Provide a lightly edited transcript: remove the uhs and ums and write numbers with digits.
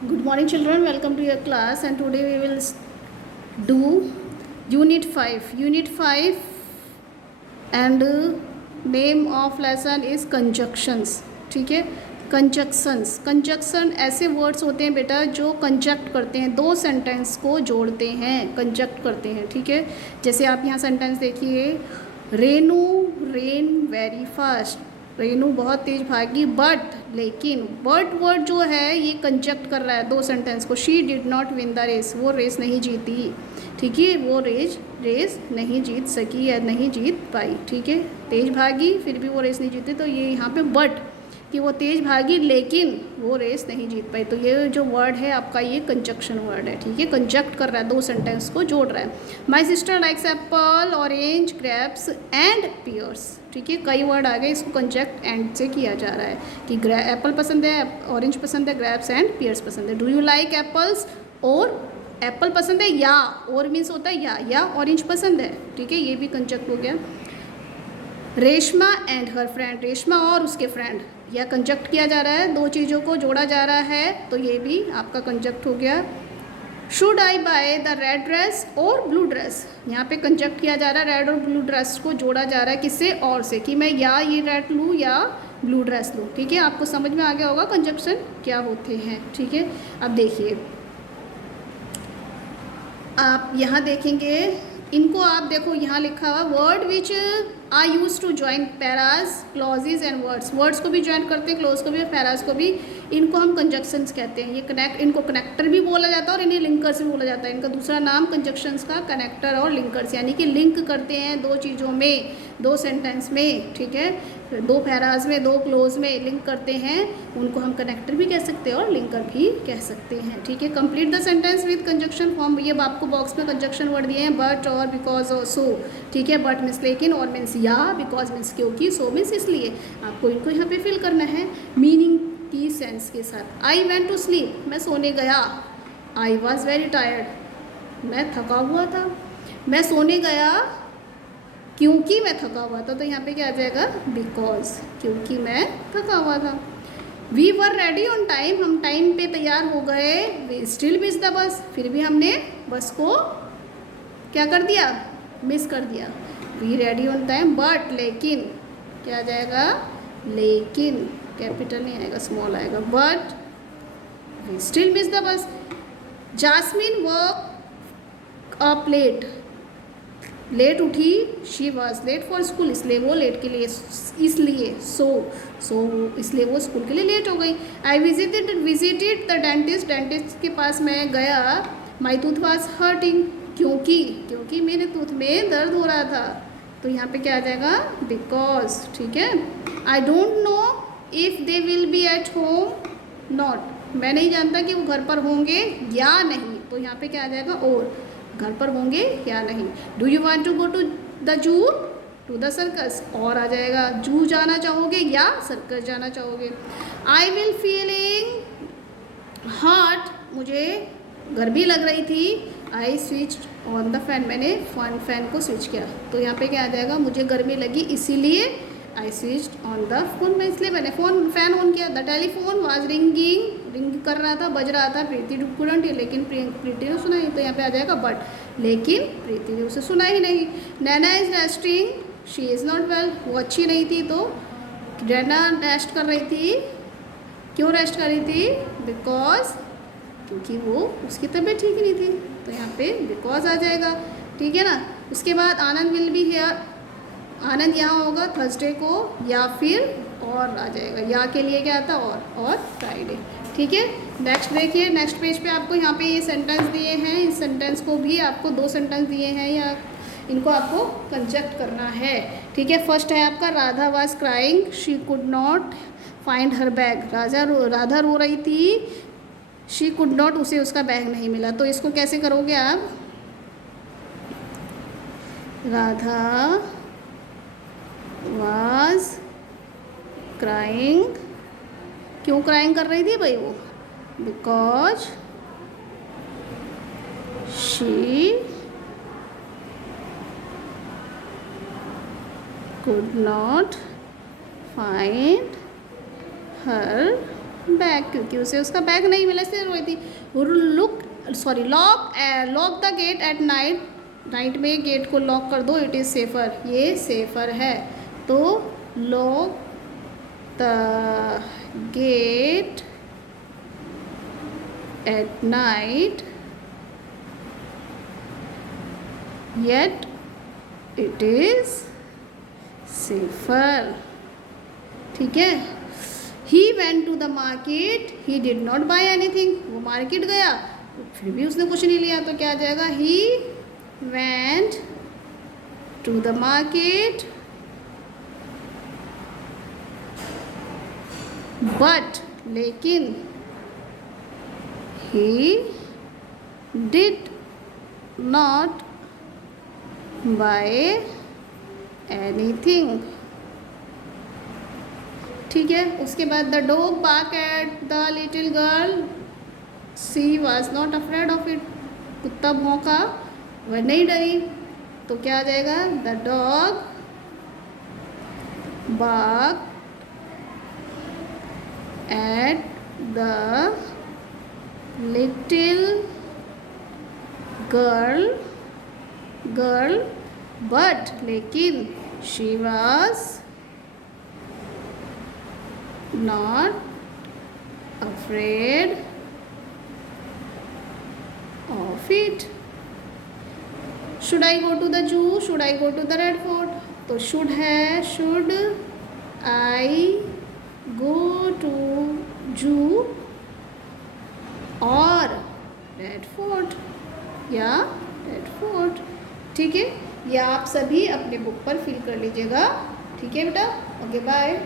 Good morning, children. Welcome to your class. And today we will do Unit 5. Unit 5 and name of lesson is conjunctions. ठीक है, conjunctions. Conjunction ऐसे words होते हैं बेटा जो कंजक्ट करते हैं, दो सेंटेंस को जोड़ते हैं, कंजक्ट करते हैं. ठीक है, जैसे आप यहाँ सेंटेंस देखिए, Renu rain very fast. Renu बहुत तेज भागी, बट लेकिन बट वर्ड जो है ये कंजक्ट कर रहा है दो सेंटेंस को. She did not win the race. वो रेस नहीं जीती. ठीक है, वो रेस नहीं जीत सकी या नहीं जीत पाई. ठीक है, तेज भागी फिर भी वो रेस नहीं जीती, तो ये यहाँ पे बट कि वो तेज भागी लेकिन वो रेस नहीं जीत पाई. तो ये जो वर्ड है आपका ये कंजक्शन वर्ड है. ठीक है, कंजक्ट कर रहा है, दो सेंटेंस को जोड़ रहा है. My sister likes apple, orange, grapes and pears. ठीक है, कई वर्ड आ गए, इसको कंजक्ट एंड से किया जा रहा है कि एप्पल पसंद है, ऑरेंज पसंद है, ग्रेप्स एंड पियर्स पसंद है. Do you like apples? और एप्पल पसंद है या, और मीन्स होता है या ऑरेंज पसंद है. ठीक है, ये भी कंजक्ट हो गया. Reshma and her friend. Reshma और उसके फ्रेंड, यह कंजक्ट किया जा रहा है, दो चीज़ों को जोड़ा जा रहा है, तो ये भी आपका कंजक्ट हो गया. Should I by the red dress और ब्लू ड्रेस. यहाँ पे कंजक्ट किया जा रहा है, रेड और ब्लू ड्रेस को जोड़ा जा रहा है किससे और से, कि मैं या ये रेड लूँ या ब्लू ड्रेस लूँ. ठीक है, आपको समझ में आ गया होगा कंजक्शन क्या होते हैं. ठीक है, अब देखिए आप यहाँ देखेंगे, इनको आप देखो, यहाँ लिखा हुआ word which are use to join paras, clauses and words. Words को भी ज्वाइन करते हैं, क्लोज को भी, पैराज को भी. इनको हम कंजक्शंस कहते हैं. ये इनको कनेक्टर भी बोला जाता है और इन्हें लिंकर्स भी बोला जाता है. इनका दूसरा नाम कंजक्शंस का कनेक्टर और लिंकर्स, यानी कि लिंक करते हैं दो चीज़ों में, दो सेंटेंस में. ठीक है, दो पैराज में, दो क्लोज में लिंक करते हैं, उनको हम कनेक्टर भी कह सकते हैं और लिंकर भी कह सकते हैं. ठीक है, complete the sentence with conjunction form. ये आपको बॉक्स में कंजक्शन वर्ड दिए हैं, बट और बिकॉज और सो. ठीक है, बट मीन्स लेकिन, और मीन्स या, बिकॉज मीन्स क्योंकि, सो मीन्स इसलिए. आपको इनको यहाँ पे फिल करना है मीनिंग की सेंस के साथ. I went to sleep. मैं सोने गया. I was very tired. मैं थका हुआ था. मैं सोने गया क्योंकि मैं थका हुआ था, तो यहाँ पे क्या आ जाएगा, बिकॉज, क्योंकि मैं थका हुआ था. We were ready on time. हम टाइम पे तैयार हो गए. वी स्टिल मिस द बस. फिर भी हमने बस को क्या कर दिया, मिस कर दिया. We ready on time, but लेकिन क्या आ जाएगा, लेकिन कैपिटल नहीं आएगा, स्मॉल आएगा. But we still miss the bus. Jasmine woke up late. Late उठी. She was late for school. इसलिए वो लेट के लिए, इसलिए सो इसलिए वो स्कूल के लिए लेट हो गई. I visited the dentist. Dentist के पास मैं गया. माई टूथ वॉज हर्टिंग. क्योंकि मेरे टूथ में दर्द हो रहा था, तो यहाँ पे क्या आ जाएगा, बिकॉज. ठीक है, I don't know if they will be at home not. मैं नहीं जानता कि वो घर पर होंगे या नहीं, तो यहाँ पे क्या आ जाएगा, और घर पर होंगे या नहीं. Do you want to go to the zoo, to the circus, और आ जाएगा, जू जाना चाहोगे या सर्कस जाना चाहोगे. I will feeling hot. मुझे गर्मी लग रही थी. I switch on the fan. मैंने फैन को स्विच किया, तो यहाँ पे क्या आ जाएगा, मुझे गर्मी लगी इसीलिए I switch on the phone. मैं इसलिए मैंने फैन ऑन किया. द टेलीफोन वाज रिंग कर रहा था, बज रहा था. प्रीति कुडंट, लेकिन प्रीति ने सुना नहीं, तो यहाँ पे आ जाएगा बट, लेकिन प्रीति ने उसे सुना ही नहीं. Naina is resting. She is not well. वो अच्छी नहीं थी, तो नैना रेस्ट कर रही थी. क्यों रेस्ट कर रही थी, बिकॉज, क्योंकि वो उसकी तबीयत ठीक नहीं थी, तो यहाँ पे बिकॉज आ जाएगा. ठीक है ना. उसके बाद आनंद विल बी हियर. आनंद यहाँ होगा थर्सडे को, या फिर और आ जाएगा, या के लिए क्या आता, और फ्राइडे. ठीक है, नेक्स्ट देखिए, नेक्स्ट पेज पे आपको यहाँ पे ये सेंटेंस दिए हैं. इस सेंटेंस को भी आपको दो सेंटेंस दिए हैं, या इनको आपको कंजक्ट करना है. ठीक है, फर्स्ट है आपका, Radha was crying. She could not find her bag. Radha रो रही थी. शी कुड नॉट, उसे उसका बैग नहीं मिला. तो इसको कैसे करोगे आप, राधा वाज क्राइंग. क्यों क्राइंग कर रही थी भाई वो, because she could not find her bag, क्योंकि उसे उसका बैग नहीं मिला इसलिए रोई थी। Lock the gate eight night, night में गेट को लॉक कर दो, इट इज़ सेफर, ये सेफर है। तो लॉक द गेट एट नाइट yet it is safer। ठीक है। He went to the market, he did not buy anything। वो मार्केट गया फिर भी उसने कुछ नहीं लिया, तो क्या आ जाएगा? He went to the market but, लेकिन, he did not buy anything। ठीक है। उसके बाद the dog bark at the little girl, she was not afraid of it. कुत्ता भौंका, वह नहीं डरी, तो क्या आ जाएगा? The dog bark at the little girl but, लेकिन, she was not afraid of it. Should I go to the zoo, should I go to the Red Fort? तो शुड है, should I go to zoo और Red Fort, या Red Fort. ठीक है। या आप सभी अपने बुक पर फिल कर लीजिएगा। ठीक है बेटा, ओके बाय।